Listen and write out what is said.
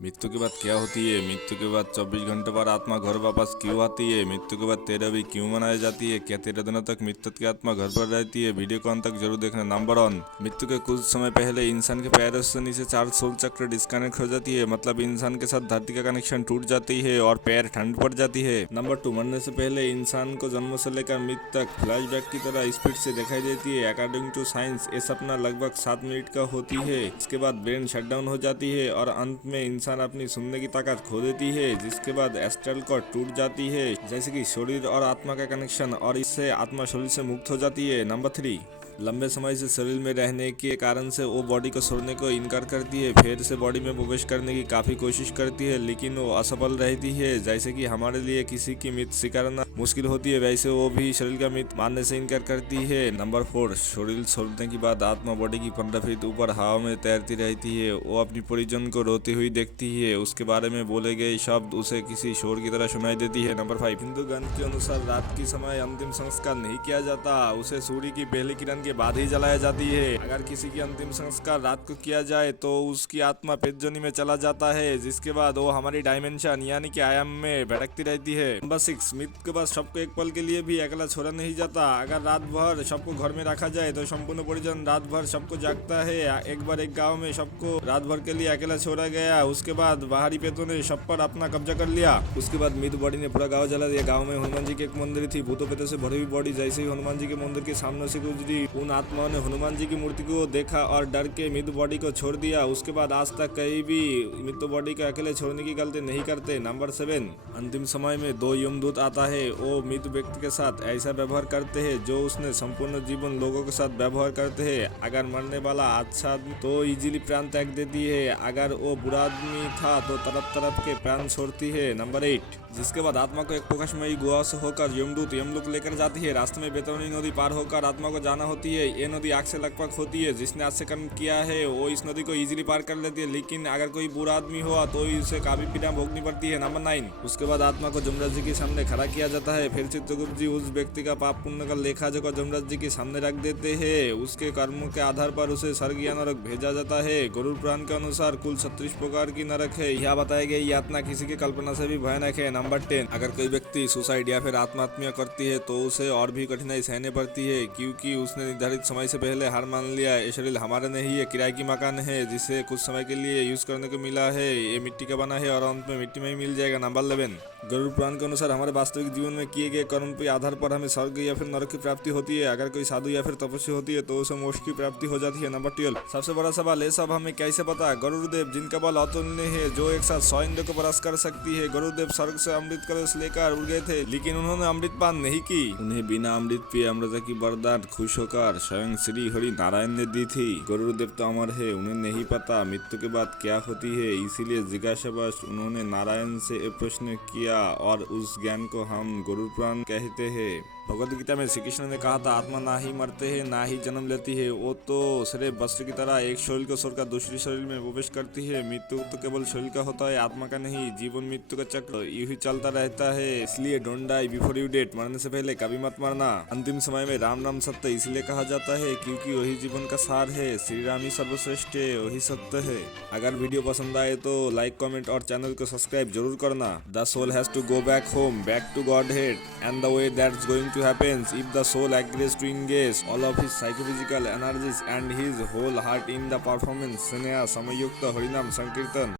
मृत्यु के बाद क्या होती है? मृत्यु के बाद 24 घंटे बाद आत्मा घर वापस क्यों आती है? मृत्यु के बाद तेरहवीं क्यों मनाई जाती है? क्या 13 दिनों तक मृतक की आत्मा घर पर रहती है? वीडियो को अंत तक जरूर देखना। नंबर 1, मृत्यु के कुछ समय पहले इंसान के पैरों से नीचे 4 सोल चक्र डिस्कनेक्ट हो जाती है, मतलब इंसान के साथ धरती का कनेक्शन टूट जाती है और पैर ठंड पड़ जाती है। नंबर 2, मरने से पहले इंसान को जन्म से लेकर मृत्यु तक फ्लैशबैक की तरह स्पीड से दिखाई देती है। अकॉर्डिंग टू साइंस ये सपना लगभग 7 मिनट का होती है। इसके बाद ब्रेन शटडाउन हो जाती है और अंत में इंसान अपनी सुनने की ताकत खो देती है, जिसके बाद एस्ट्रल कॉर्ड टूट जाती है, जैसे कि शरीर और आत्मा का कनेक्शन, और इससे आत्मा शरीर से मुक्त हो जाती है। नंबर 3, लंबे समय से शरीर में रहने के कारण से वो बॉडी को छोड़ने को इनकार करती है, फिर से बॉडी में प्रवेश करने की काफी कोशिश करती है, लेकिन वो असफल रहती है। जैसे कि हमारे लिए किसी की मृत स्वीकारना मुश्किल होती है, वैसे वो भी शरीर का मृत मानने से इनकार करती है। नंबर 4, शरीर छोड़ने के बाद आत्मा बॉडी की 15 फीट ऊपर हवा में तैरती रहती है। वो अपनी परिजन को रोती हुई देखती है, उसके बारे में बोले गए शब्द उसे किसी शोर की तरह सुनाई देती है। नंबर 5, हिंदू ग्रंथ के अनुसार रात के समय अंतिम संस्कार नहीं किया जाता, उसे सूर्य की पहली किरण के बाद ही जलाया जाती है। अगर किसी की अंतिम संस्कार रात को किया जाए तो उसकी आत्मा पेट में चला जाता है, जिसके बाद वो हमारी डायमेंशन यानी कि आयाम में भटकती रहती है। नंबर 6, मृत्यु के बाद सबको एक पल के लिए भी अकेला छोड़ा नहीं जाता। अगर रात भर सबको घर में रखा जाए तो संपूर्ण परिजन रात भर सबको जागता है। एक बार एक गाँव में सबको रात भर के लिए अकेला छोड़ा गया, उसके बाद बाहरी पेतों ने सब पर अपना कब्जा कर लिया। उसके बाद मृत बॉडी ने पूरा गाँव जला दिया। गाँव में हनुमान जी की एक मंदिर थी, भूतों पेतों से भरी हुई बॉडी जैसे ही हनुमान जी के मंदिर के सामने से गुजरी, उन आत्माओं ने हनुमान जी की मूर्ति को देखा और डर के मृत बॉडी को छोड़ दिया। उसके बाद आज तक कहीं भी मृत बॉडी को अकेले छोड़ने की गलती नहीं करते। नंबर 7, अंतिम समय में 2 यमदूत आता है, वो मृत व्यक्ति के साथ ऐसा व्यवहार करते हैं जो उसने संपूर्ण जीवन लोगों के साथ व्यवहार करते हैं। अगर मरने वाला अच्छा आदमी तो इजीली प्राण त्याग देती है, अगर वो बुरा आदमी था तो तरफ तरफ के प्राण छोड़ती है। नंबर 8, जिसके बाद आत्मा को एक प्रकाशमयी गुहा से होकर यमदूत यमलोक लेकर जाती है। रास्ते में बैतरणी नदी पार होकर आत्मा को जाना होती है। ये नदी आग से लगभग होती है, जिसने आज से कर्म किया है वो इस नदी को इजीली पार कर लेती है, लेकिन अगर कोई बुरा आदमी हुआ तो उसे काफी पीड़ा भोगनी पड़ती है। नंबर 9, उसके बाद आत्मा को जमराज जी के सामने खड़ा किया जाता है, फिर चित्रगुप्त जी उस व्यक्ति का पाप पुण्य का लेखा जोखा जमराज जी के सामने रख देते हैं। उसके कर्मों के आधार पर उसे स्वर्ग या नरक भेजा जाता है। गरुड़ पुराण के अनुसार कुल 36 प्रकार की नरक है। यह बताया गया यातना किसी की कल्पना से भी भयानक है। नंबर 10, अगर कोई व्यक्ति सुसाइड या फिर आत्महत्या करती है तो उसे और भी कठिनाई सहनी पड़ती है, क्योंकि उसने निर्धारित समय से पहले हार मान लिया। ये शरीर हमारा नहीं है, किराए की मकान है जिसे कुछ समय के लिए यूज करने को मिला है। ये मिट्टी का बना है और अंत में मिट्टी में ही मिल जाएगा। नंबर 11, गरुड़ पुराण के अनुसार हमारे वास्तविक जीवन में किए गए कर्म के आधार पर हमें स्वर्ग या फिर नरक की प्राप्ति होती है। अगर कोई साधु या फिर तपस्वी होती है तो उसे मोक्ष की प्राप्ति हो जाती है। नंबर 12, सबसे बड़ा सवाल ये सब हमें कैसे पता? गरुड़देव जिनका बल अतुलनीय है, जो एक साथ 100 इंद्र को परास्त कर सकती है। गरुड़देव स्वर्ग से अमृत कलश लेकर उड़ गए थे, लेकिन उन्होंने अमृत पान नहीं की। उन्हें बिना अमृत पिए अमृत की वरदान खुश होकर स्वयं श्री हरि नारायण ने दी थी। गरुड़देव तो अमर है, उन्हें नहीं पता मृत्यु के बाद क्या होती है, इसीलिए जिज्ञासावश उन्होंने नारायण से एक प्रश्न किया और उस ज्ञान को हम गरुड़ पुराण कहते हैं। भगवद गीता में श्री कृष्ण ने कहा था, आत्मा ना ही मरते हैं ना ही जन्म लेती है, वो तो सिर्फ वस्त्र की तरह एक शरीर को छोड़कर दूसरे शरीर में प्रवेश करती है। मृत्यु तो केवल शरीर का होता है, आत्मा का नहीं। जीवन मृत्यु का चक्र यूं ही चलता रहता है, इसलिए don't die before you date, मरने से पहले कभी मत मरना। अंतिम समय में राम नाम सत्य इसलिए कहा जाता है क्योंकि वही जीवन का सार है। श्री राम ही सर्वश्रेष्ठ है, वही सत्य है। अगर वीडियो पसंद आए तो लाइक, कमेंट और चैनल को सब्सक्राइब जरूर करना। The soul has to go back home, back to Godhead, and the way that's going to happens if the soul agrees to engage all of his psychophysical energies and his whole heart in the performance. Sneha समयुक्त हरिनाम संकीर्तन।